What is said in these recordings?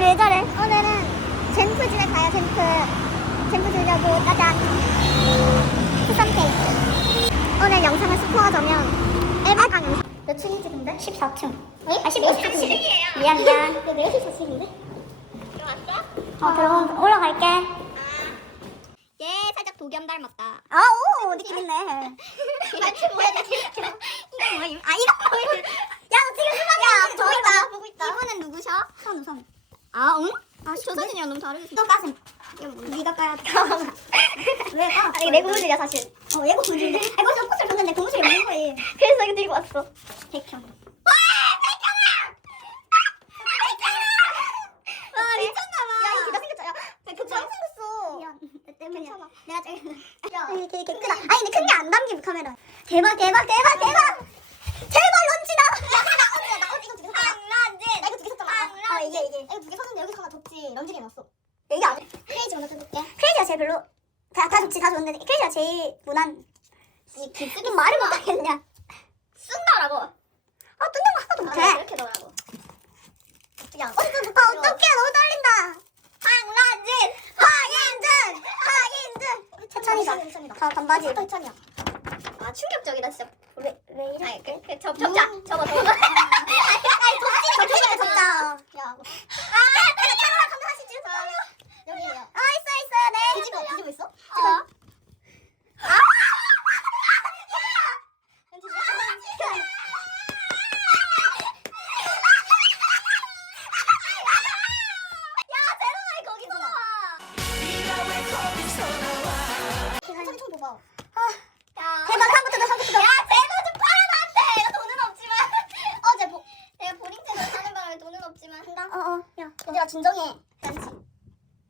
왜 저래? 오늘은 젠프 집에 가요, 젠프. 젠프 들려고, 짜잔. 수선 케이크. 오늘 스코어 저면 1박 영상. 몇 층이지, 근데? 14층. 아, 15층이에요. 미안, 미안. 근데 내가 14층인데? 들어왔어? 어, 들어온, 올라갈게. 얘 살짝 도겸 닮았다. 아, 오, 느낌 있네. 맞지 뭐야 나 이거 뭐임? 아, 이거 뭐야? 야, 너 지금 수박이야. 야. 보고 있다. 이분은 누구셔? 선우, 선우. 아 응? 아, 저 사진이랑 너무 다르게 또 뭔데? 네가 까야 돼. 왜 까? 아 이거 내 고무줄이야 사실. 어, 얘가 고무줄인데? 아, 이거 저 꽃을 줬는데 고무줄이 없는 거예요. 그래서 이거 들고 왔어. 백형. 와 미쳤나봐. 야, 이거 기가 생겼잖아. 야, 그장 생겼어. 미안. 내 때문이야. 괜찮아. 내가 제일. 야. 되게 크다. 아니, 근데 큰 게 안 담김, 카메라. 대박, 대박, 대박, 대박! 제발 런치다! 야, 나 언니야, 나 언니 이거 두개 샀잖아. 랑라진. 나 이거 두 개 샀잖아. 랑라진. 아, 두개 샀는데 여기서 하나 줬지. 런치게 해놨어. 이게 안 해. 크레이지 먼저 뜯을게. 크레이지가 제일 별로. 다, 다 좋지, 다 좋은데. 크레이지가 제일 무난. 이 기쓰기 이게 말을 못하겠냐. 쓴다라고. 아, 뜯는 거 하나도 아, 못해. 이렇게 넣으라고. 야, 아, 어떡해, 너무 떨린다. 랑라진. 황인준! 황인준! 해찬이다. 해찬이다. 해찬이다. 다 반바지. 해찬이야. 아 충격적이다 진짜. 왜, 왜 이래? 아니 그, 그 접, 접자. 접어 접어. 저 조심해, 한다? 어, 어, 야. 얘들아 진정해. 그렇지.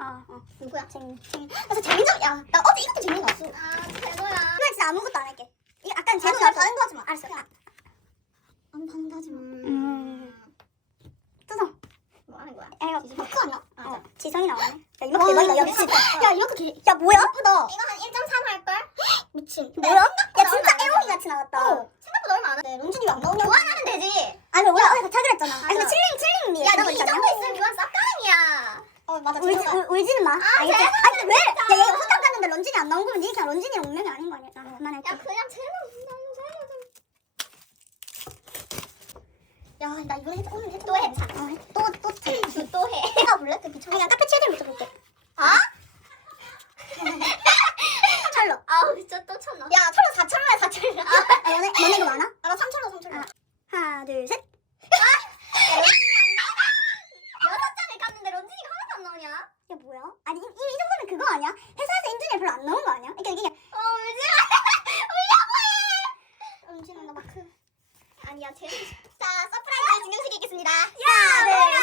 어, 어. 누구야? 재민, 재민. 그래서 재민적, 야, 나 어제 이것도 재민이 왔어. 아, 제노야. 나 진짜 아무것도 안 할게. 이거 약간 제노 나 다른 거 하지 마. 알았어. 아, 안 반다지 마. 음. 뜯어. 뭐 하는 거야? 야, 이거 아니야? 아, 어, 맞아. 지성이 나오네. 야, 이만큼 대박이다. 야, 미친. 야, 이만큼 개. 야, 뭐야? 이거 한 1.3 할걸? 미친. 뭐야? 야, 진짜 해. 같이 나왔다. 어, 생각보다 얼마 안 해. 런쥔이 왜안 나오냐? 교환하면 되지. 아니, 우리 어제 같이 하기로 했잖아. 아니, 근데 맞아. 칠링, 칠링. 야, 니 이 정도 있으면 교환 쌉가능이야. 어, 맞아. 울지, 제노가. 울, 울지는 마. 아, 알겠지? 제발 아니, 왜? 야, 얘가 소장 갔는데 런쥔이 안 나온 거면 니 그냥 런쥔이랑 운명이 아닌 거 아니야? 나 그만할게. 야, 그냥 제노 나는 살려줘. 야, 나 이번에 해자, 오늘 해자. 또. 어, 해- 또, 또, 또. 또 해. 해가 볼래? 그 비춰. 아니, 카페 채들 붙여볼게. 아? 찰로. 아우, 진짜 또 쳤나? 야, 철로 4철로야, 4철로. 아, 너네, 너네 이거 많아? 아, 나 3철로, 3철로. 아. 하나, 둘, 셋. 여섯 장을 갔는데 런쥔이가 하나도 안 나오냐? 야, 뭐야? 아니, 이, 이, 이 정도면 그거 아니야? 회사에서 인준이 별로 안 나온 거 아니야? 그러니까 이게, 어, 울지 마. 런쥔은 나 마크. 아니야, 제 자, 서프라이즈 증명식이 있겠습니다. 하나, 둘, 뭐야?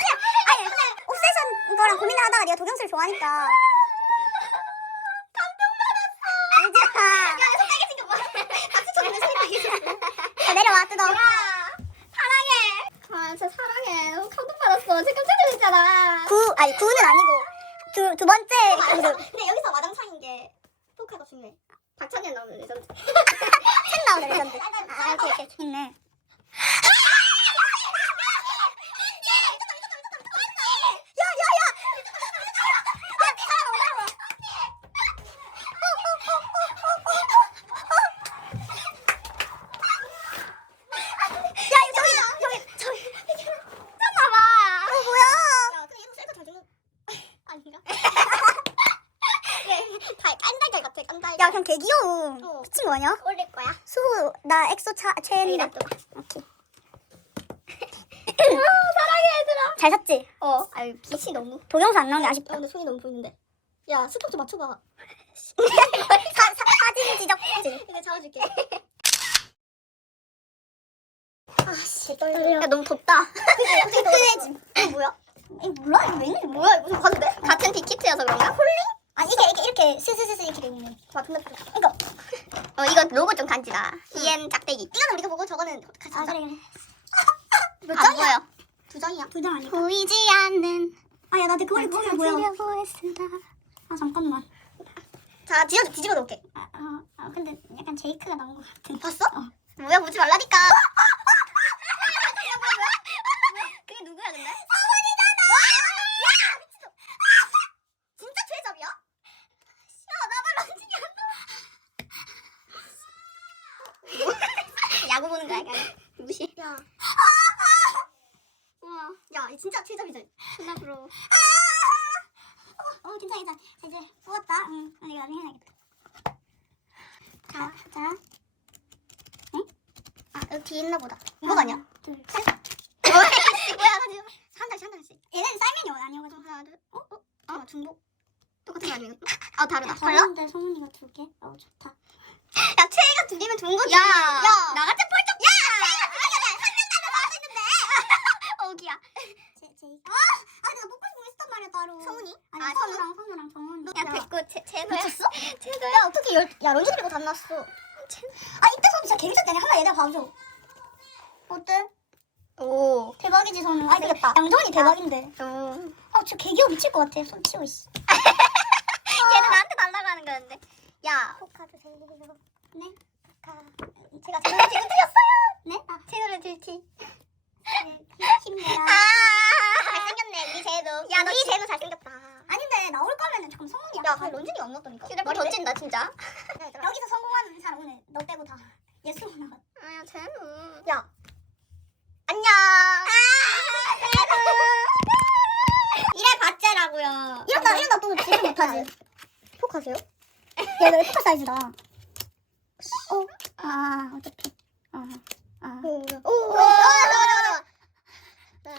셋. 아니, 근데 옵세션 거랑 고민을 하다가 네가 도경수를 좋아하니까. 감동받았어. 야, 내 손가락이 지금 뭐? 박수 쳤는데 손가락이 뜯어. 야, 사랑해. 아, 진짜 사랑해. 너무 감동받았어. 지금 깜짝 놀랐잖아. 구, 아니, 구는 아니고. 두, 두 번째. 근데, 그, 근데 여기서 와장창인 게 포카가 중요해. 박찬현 나오는 레전드. 책 나오는 레전드. 아, 이렇게, 이렇게 있네. 야, 이거 저기, 저기, 저기. 미쳤나봐. 어, 뭐야? 야, 근데 얘도 셀카 잘 찍는 아닌가? 예, 다 깐달걀 같아, 깐달걀. 야, 그냥 개 귀여워. 어. 미친 거 아니야? 올릴 거야. 수호, 나 엑소 차, 최애인데. 또. 오케이. 사랑해, 얘들아. 잘 샀지? 어, 아유, 빛이 너무. 도경수 안 나온 게 아, 아쉽다. 근데 손이 너무 보이는데. 야, 스톱 좀 맞춰봐. 사, 사, 사진 지적지. 이거 잡아줄게. 아, 씨, 떨려. 야, 너무 덥다. 흔해짐. 이거 뭐야? 이거 몰라? 이거 웬일이 뭐야? 이거 무슨 돼? 같은 빅히트여서 그런가? 홀링? 아, 이게, 이게 이렇게 스스스스 이렇게 돼 있는. 와, 근데 이거. 어, 이거 로고 좀 간지다. EN 짝대기. 이거는 우리가 보고 저거는 같이 아, 하자. 그래, 그래. 몇 장이야? 보여. 두 장이야. 두 장 아니야? 보이지 않는 아, 야, 나한테 그거 보면. 보여. 했으다. 아, 잠깐만. 자, 뒤집어, 뒤집어 놓을게. 아, 아, 아, 근데 약간 제이크가 나온 것 같은. 봤어? 뭐야, 보지 말라니까. 야구 보는 거 아니야? 무시. 야, 우와. 야, 이 진짜 7점이죠. 존나 부러워. 어, 괜찮아, 괜찮아. 자, 이제 부었다. 응, 아, 이거 나중에 해야겠다. 자, 자. 응? 아, 여기 뒤에 있나 보다. 이거 아니야? 둘, 셋. 뭐야, 나 지금. 한 달씩, 한 달씩. 얘는 쌀면이 아니어가지고. 하나, 둘, 어? 어? 아, 중복. 똑같은 거 아니야? 아, 다르다. 달랐는데 성훈이가 두 개? 어, 좋다. 야, 최애가 두 개면 좋은 거지. 야, 야, 나 같은 펄쩍. 야, 어기야. 제, 제. 아, 아, 내가 먹고 싶은 거 있었단 말이야, 따로. 성훈이? 아니, 아, 선우랑, 선우랑 정훈이. 야, 됐고, 제, 제노야. 미쳤어? 제노야. 야, 어떻게 열, 야, 런쥔이 빼고 다 났어. 아, 이때 선우 진짜 개미쳤다네. 하나 얘들 봐줘. 어때? 오. 대박이지, 선우. 아, 되겠다. 양정이 대박인데. 오. 아, 저 개기어 미칠 것 같아. 손 치고 있어. 걔는 나한테 달라고 하는 거였는데. 야, 포카 주세요. 네? 포카. 제가 제노를 지금 드렸어요. 네? 아, 제노를 들지. 힘내라. 아, 잘생겼네, 우리 제노. 야, 너 우리 제노 잘생겼다. 아닌데, 나올 거면은 잠깐 성훈이야. 야, 안 났다니까. 휴대폰 던진다, 진짜. 여기서 성공하는 사람 오늘 너 빼고 다 예수 나가. 아야, 제노. 야, 안녕. 이래 봤자라고요. 이러다 이러다 또 지금 못하지. 폭하세요? 야, 너 포카 사이즈다. 어, 아, 어차피. 아, 아. 오, 오, 나와, 나와, 나와. 야, 또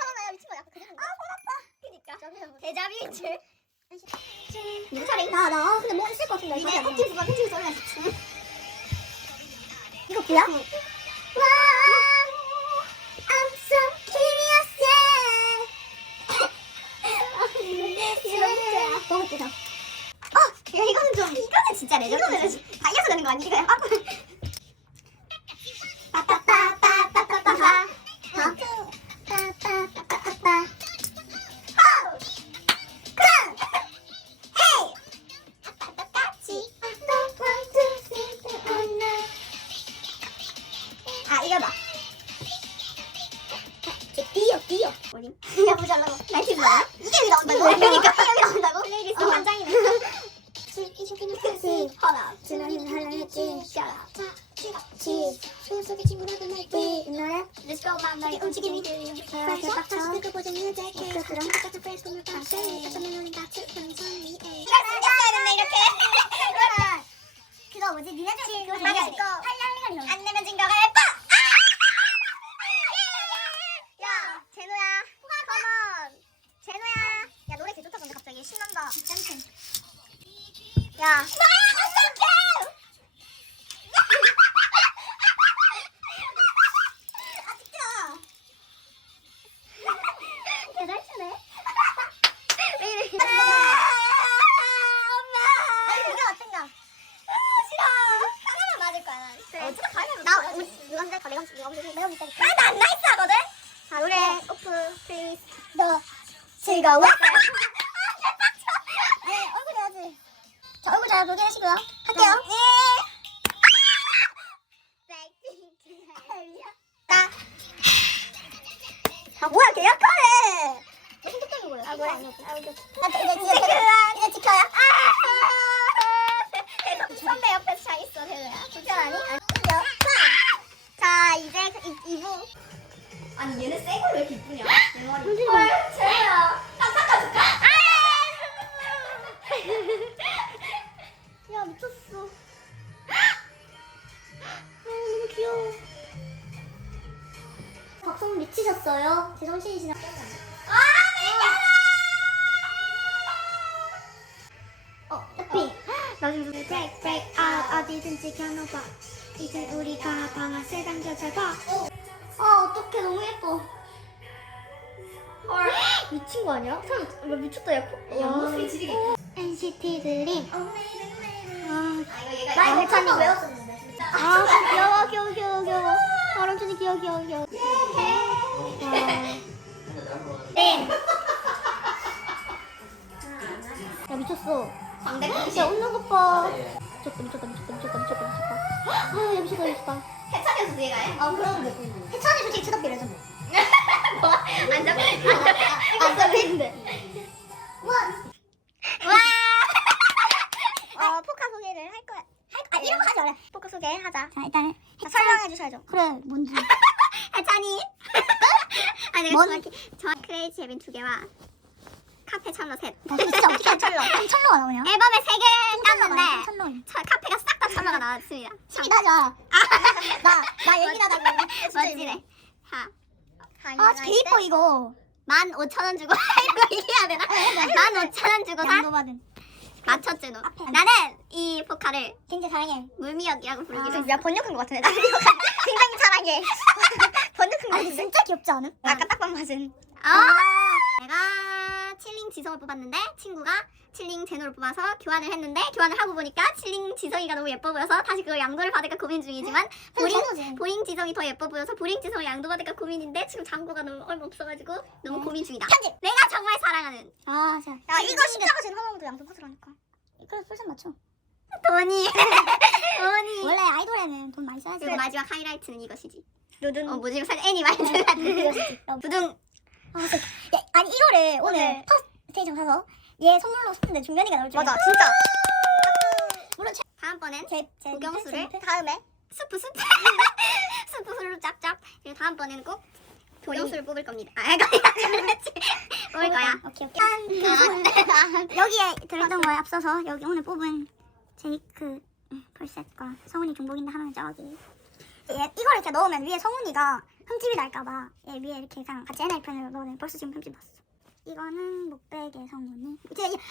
나와, 야, 미친 거 약간 그냥. 아, 손 아파. 그니까. 대자비지. 누구 차례? 나, 나, 아, 근데 뭐 있을 것 같은데. 커팅수 올려. 이거 뭐야? 뛰어. 뭐니? 야, 보 나나 우리 누가 혼자 가? 내가 혼자 내가 혼자 내가 혼자 가. 나안 나이스 하거든. 자, 노래 오프 플리즈. 너 즐거워? 아니 얘네 새걸왜 이렇게 이쁘냐? 내 머리. 헐, 제노야. 딱 닦아줄까? 야, 미쳤어. 아, 너무 귀여워. 박성 미치셨어요? 제 정신이 지나. 아, 어, 해피. 나 지금 break break out 어디든지 겨눠봐. 이제 우리가 방아 세 단계 잘 봐. 아, 어떡해. 너무 예뻐. 헐. 미친 거 아니야? 사람 왜 미쳤다 야. 옆모습이 지리게. NCT 드림. 아, 아 이거 얘가 나 이거 이거 찬거 외웠었는데. 아 귀여워 귀여워 귀여워 귀여워. 아 런쥔이 귀여워 귀여워 귀여워. 네. 야 미쳤어. 광대 야 웃는 것 봐. 미쳤다 미쳤다 미쳤다 미쳤다 미쳤다 미쳤다. 아 야 미쳤다 미쳤다. 해찬 이어서 뒤에 가요? 아, 그런데. 해찬이 솔직히 쳐다비래죠. 안 잡혀. 안 잡히는데. 와. 와. 어 포카 소개를 할 거야. 할, 아, 이런 거 하지 원래. 포카 소개하자. 자 일단은 자, 설명해 주셔야죠. 그래 뭔지 해찬이. 아 내가 뭔- 정확히 저 크레이지 재빈 두 개와 카페 철로 셋. 나 진짜 어떻게 철로 철로가 나오냐? 앨범에 세 개 땄는데 철로 저 카페가 싹다 철로가 나왔습니다. 참 나자 나나 얘기 나다고 멋지네. 자, 아 개 이뻐 이거 만 오천 원 주고 이거 얘기해야 되나? 만 오천 원 주고 사 양도 받은 맞췄지 너. 앞에. 나는 이 포카를 굉장히 사랑해 물미역이라고 부르기도 아. 했어. 야 번역한 것 같은데. 나 이거 굉장히 사랑해. 번역한 것 아니 같은데. 진짜 귀엽지 않음? 아까 딱밤 맛은. 아, 내가 칠링 지성을 뽑았는데 친구가 칠링 제노를 뽑아서 교환을 했는데 교환을 하고 보니까 칠링 지성이가 너무 예뻐 보여서 다시 그걸 양도를 받을까 고민 중이지만 보링 보링 지성이 더 예뻐 보여서 보링 지성을 양도 받을까 고민인데 지금 잔고가 너무 얼마 없어가지고 너무 네. 고민 중이다. 편집! 내가 정말 사랑하는 아 자. 야 이거 십자가 진 하나도 양도 받으라니까. 그래 풀선 맞춰 돈이 돈이. 원래 아이돌에는 돈 많이 써야지 그리고 마지막 하이라이트는 이것이지. 누든. 어 뭐지 애니 같은 이것이지 부둥 아, 진짜. 야, 아니 이거를 오늘 오늘. 퍼스트 스테이션 가서 얘 선물로 싶은데 중간이가 나올 줄 맞아 알았어. 진짜. 물론 제, 다음번엔 제, 제 구경수를 밑에? 다음에 스프 스프. 스프 술로 짭짭 그리고 다음번에는 꼭 도령수를 뽑을 겁니다. 아 이거 뽑을 거야. 오케이 오케이. 한 그, 여기에 들었던 거에 앞서서 여기 오늘 뽑은 제이크 음, 풀셋과 성훈이 중복인데 하나는 저기. 얘, 이걸 이렇게 넣으면 위에 성훈이가 흠집이 날까봐 얘 위에 이렇게 그냥 같이 NI펜으로 넣으면 벌써 지금 흠집 났어 이거는 목베개 성훈이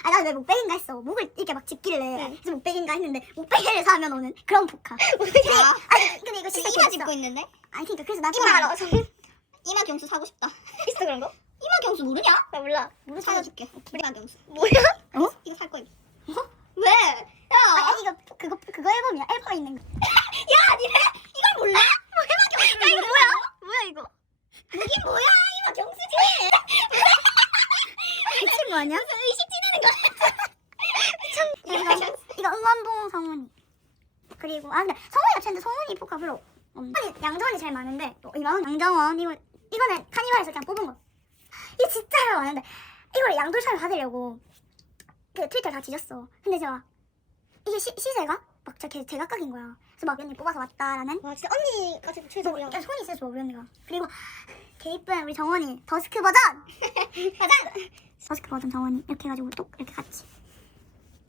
아나왜 목베개인가 했어 목을 이렇게 막 짚길래 그래서 목베개인가 했는데 목베개를 사면 오는 그런 포카 아, 아니 근데 이거 진짜 이마. 짚고 있는데 아니 그러니까 그래서 나 이마 알아. 이마 경수 사고 싶다. 있어 그런 거? 이마 경수 모르냐? 나 몰라. 모르 사줄게. 이마 경수. 뭐야? 이거 살 거야. 어? 왜? 야, 아, 아니 이거 그거 그거 앨범이야 앨범 있는 거 야, 니네 이걸 몰라? 뭐 이마 경수? 야, 이거 뭐야? 뭐야 이거? 이게 뭐야? 이마 경수지. 미친 거 아니야? 의식 찌르는 거야? 이거 이거 응원봉 성훈이 그리고 아 근데 성훈이 포카 별로 없네 아니 양정원이 제일 많은데 어, 이거는 양정원 이거 이거는 카니발에서 그냥 뽑은 거 이게 진짜 많은데 이걸 양돌차를 받으려고 그 트위터 다 뒤졌어 근데 제가 이게 시, 시세가 막 진짜 개, 제각각인 거야 그래서 막 언니 뽑아서 왔다라는 와 진짜 언니까지 뭐, 최저야. 야, 손이 있어서 우리 언니가 그리고 개 이쁜 우리 정원이 더스크 버전 가자. 더스크 버전 정원이 이렇게 해가지고 또 이렇게 같이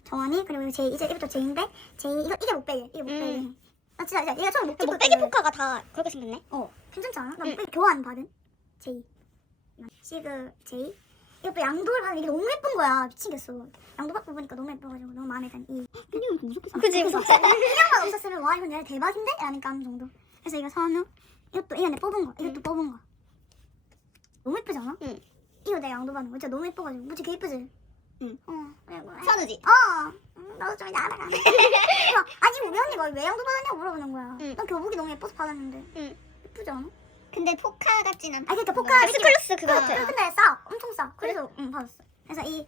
정원이 그리고 제이 이제 이것도 제인데 제이 이거 이게 목베개 이게 목베개 음. 나 진짜 진짜 얘가 처음 목베개 목베개 포카가 다 그렇게 생겼네. 어 괜찮지 않아? 나 목베개 교환 받은 제이 시그 제이 이것도 양도를 받은 이게 너무 예쁜 거야 미치겠어 양도 받고 보니까 너무 예뻐가지고 너무 마음에 든이 그냥 무섭게 그지, 그래서 무섭지. 그냥만 없었으면 와 이건 내가 대박인데? 라는 감 정도 그래서 이거 선우 이것도 이거 내 뽑은 거 이것도 뽑은 거 너무 예쁘지 않아? 응. 이거 내가 양도 받은 거 진짜 너무 예뻐가지고 뭐지 개 예쁘지? 응. 어 선우지. 어 음, 나도 좀 이제 알아가 그래서 아니 우리 언니가 왜 양도 받았냐고 물어보는 거야 응. 난 교복이 너무 예뻐서 받았는데 응. 예쁘지 않아? 근데 포카 같진 않다. 아니 그러니까 포카 스클루스 그거 그, 같아. 근데 싸 엄청 싸. 그래서 응. 받았어. 그래서 이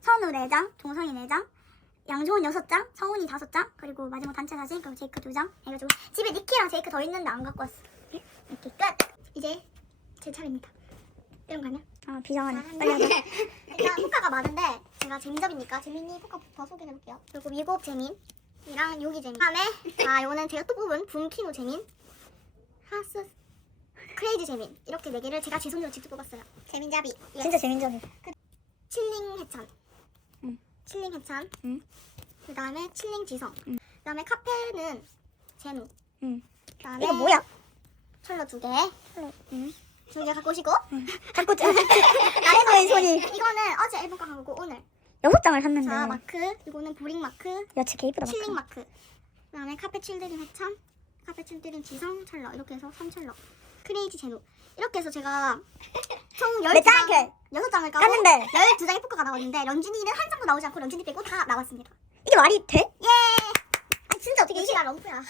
선우 4장 종성이 4장 양조은 6장 성훈이 5장 그리고 마지막 단체 사진 그리고 제이크 2장 해가지고 집에 니키랑 제이크 더 있는데 안 갖고 왔어. 이렇게 끝. 이제 제 차례입니다. 이런 거 아니야? 아 비장하네. 빨리 하자. 일단 포카가 많은데 제가 재민잡이니까 재민이 포카 더 소개해볼게요. 그리고 미국 재민이랑 요기 재민. 다음에 아 요거는 제가 또 뽑은 붐키노 재민 크레이지 재민 이렇게 네 개를 제가 제 손으로 직접 뽑았어요. 재민잡이. 진짜 재민잡이. 그 칠링 해찬. 응. 칠링 해찬. 응. 그 다음에 칠링 지성. 응. 그 다음에 카페는 제노. 응. 그 다음에 이거 뭐야? 철로 두 개. 응. 두개 갖고 오시고. 갖고 자. 나의 손이. 이거는 어제 앨범 가고 오늘. 여섯 장을 샀는데. 자 마크. 이거는 보링 마크. 야, 진짜 개 이쁘다. 칠링 마크. 그 다음에 카페 칠드린 해찬. 카페 칠드린 지성 철러. 이렇게 해서 3 철러. 크레이지 제노. 이렇게 해서 제가 총 몇 12장. 장을 여섯 장을 까고 깠는데 12장의 포카가 나왔는데 런쥔이는 한 장도 나오지 않고 런쥔이 빼고 다 나왔습니다. 이게 말이 돼? 아 진짜 어떻게 이게 럼프야.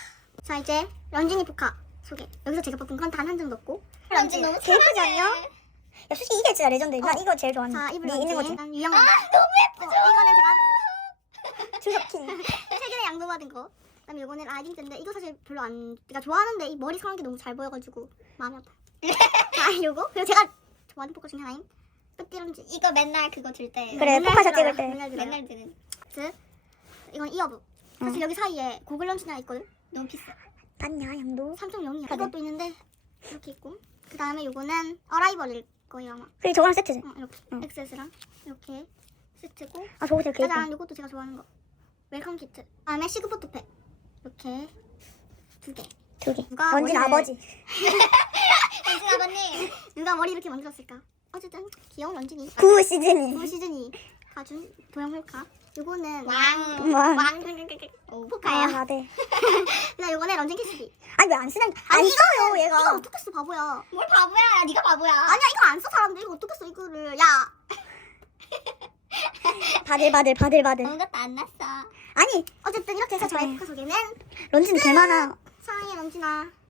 자 이제 런쥔이 포카 소개. 여기서 제가 뽑은 건 단 한 장도 없고. 런쥔 너무 개 이쁘지 않냐? 야, 솔직히 이게 진짜 레전드. 난 어. 이거 제일 좋아하는. 자네 있는 거지. 런쥔. 유영아. 너무 예쁘죠. 이거는 제가 주석킹. 최근에 양도 받은 거. 그다음에 이거는 라이딩인데 이거 사실 별로 안 내가 좋아하는데 이 머리 상한 게 너무 잘 보여가지고 마음이 아파. 자 요거 그리고 제가 좋아하는 포카 중에 하나인 끝띠런지. 이거 맨날 그거 들 때. 그래, 맨날 들어요. 찍을 때. 맨날 들어요. 맨날 드는. 이건 이어브. 사실 여기 사이에 고글 런치나 있거든. 너무 비싸. 땄냐 양도 3.0이야. 맞아. 이것도 있는데 이렇게 있고 그 다음에 요거는 어라이벌일 거예요 아마. 그래 저거랑 세트지 어, 이렇게 응. 엑세스랑 이렇게 세트고 아 저거 되게 예뻐 짜잔 이것도 제가 좋아하는 거 웰컴 키트. 다음에 시그포트팩 이렇게 두 개. 두 개 누가 런쥔 머리를- 아버지 런쥔 아버님 누가 머리 이렇게 만들었을까? 어쨌든 귀여운 런쥔이. 구 시즌이 구 시즌이 가준 도형 홀카. 요거는 왕. 왕. 왕 포카예요. 아 네. 그다음 요거는 런쥔 키스비. 아니 왜 안 쓰는 안 아니, 써요 이거 얘가 어떻게 써 바보야. 뭘 바보야? 야, 네가 바보야. 아니야 이거 안 써 사람들 이거 어떻게 써 이거를 야 바들바들 바들바들 아무것도 안 났어. 아니 어쨌든 이렇게 해서 저의. 포카 소개는 런쥔 개 많아 사랑해 런쥔아